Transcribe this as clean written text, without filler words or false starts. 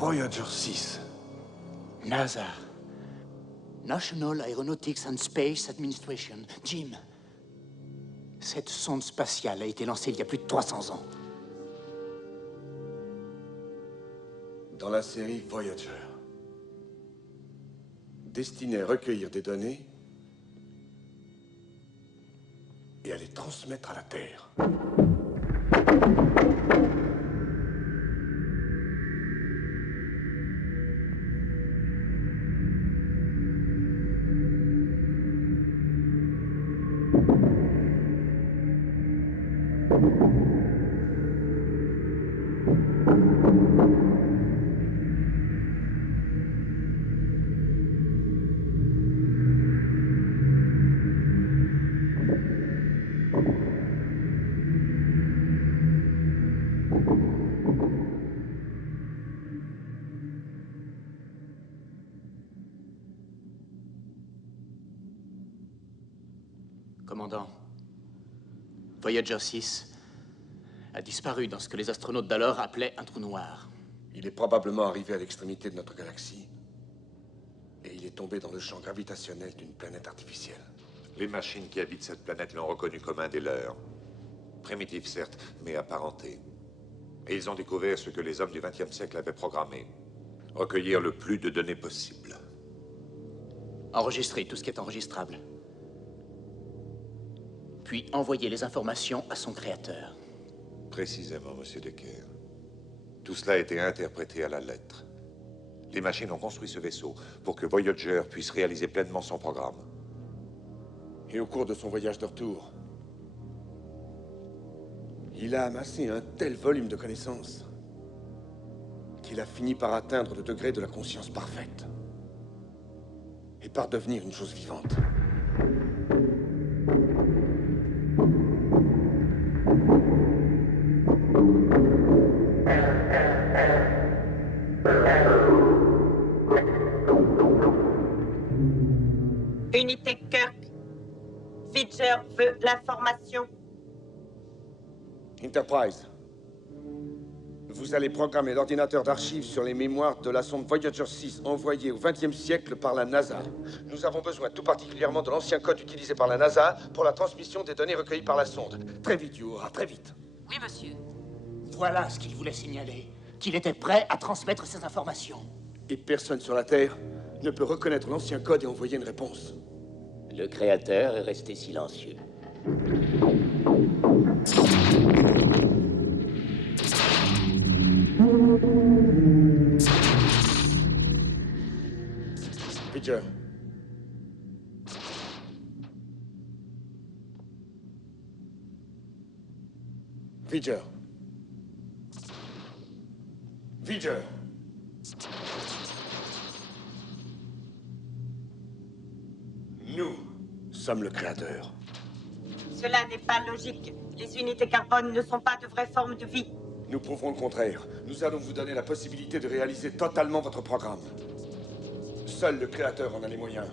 Voyager 6. NASA. National Aeronautics and Space Administration. Jim. Cette sonde spatiale a été lancée il y a plus de 300 ans. Dans la série Voyager. Destinée à recueillir des données et à les transmettre à la Terre. Commandant, Voyager 6 a disparu dans ce que les astronautes d'alors appelaient un trou noir. Il est probablement arrivé à l'extrémité de notre galaxie. Et il est tombé dans le champ gravitationnel d'une planète artificielle. Les machines qui habitent cette planète l'ont reconnu comme un des leurs. Primitif, certes, mais apparenté. Et ils ont découvert ce que les hommes du XXe siècle avaient programmé. Recueillir le plus de données possible. Enregistrer tout ce qui est enregistrable. Puis envoyer les informations à son créateur. Précisément, Monsieur Decker. Tout cela a été interprété à la lettre. Les machines ont construit ce vaisseau pour que Voyager puisse réaliser pleinement son programme. Et au cours de son voyage de retour, il a amassé un tel volume de connaissances qu'il a fini par atteindre le degré de la conscience parfaite et par devenir une chose vivante. Unité Kirk. Fitcher veut l'information. Enterprise. Vous allez programmer l'ordinateur d'archives sur les mémoires de la sonde Voyager 6 envoyée au XXe siècle par la NASA. Nous avons besoin tout particulièrement de l'ancien code utilisé par la NASA pour la transmission des données recueillies par la sonde. Très vite, Uhura, très vite. Oui, monsieur. Voilà ce qu'il voulait signaler. Qu'il était prêt à transmettre ces informations. Et personne sur la Terre ne peut reconnaître l'ancien code et envoyer une réponse. Le créateur est resté silencieux. Fitcher. Fitcher. Fitcher. Nous sommes le créateur. Cela n'est pas logique. Les unités carbone ne sont pas de vraies formes de vie. Nous prouverons le contraire. Nous allons vous donner la possibilité de réaliser totalement votre programme. Seul le créateur en a les moyens.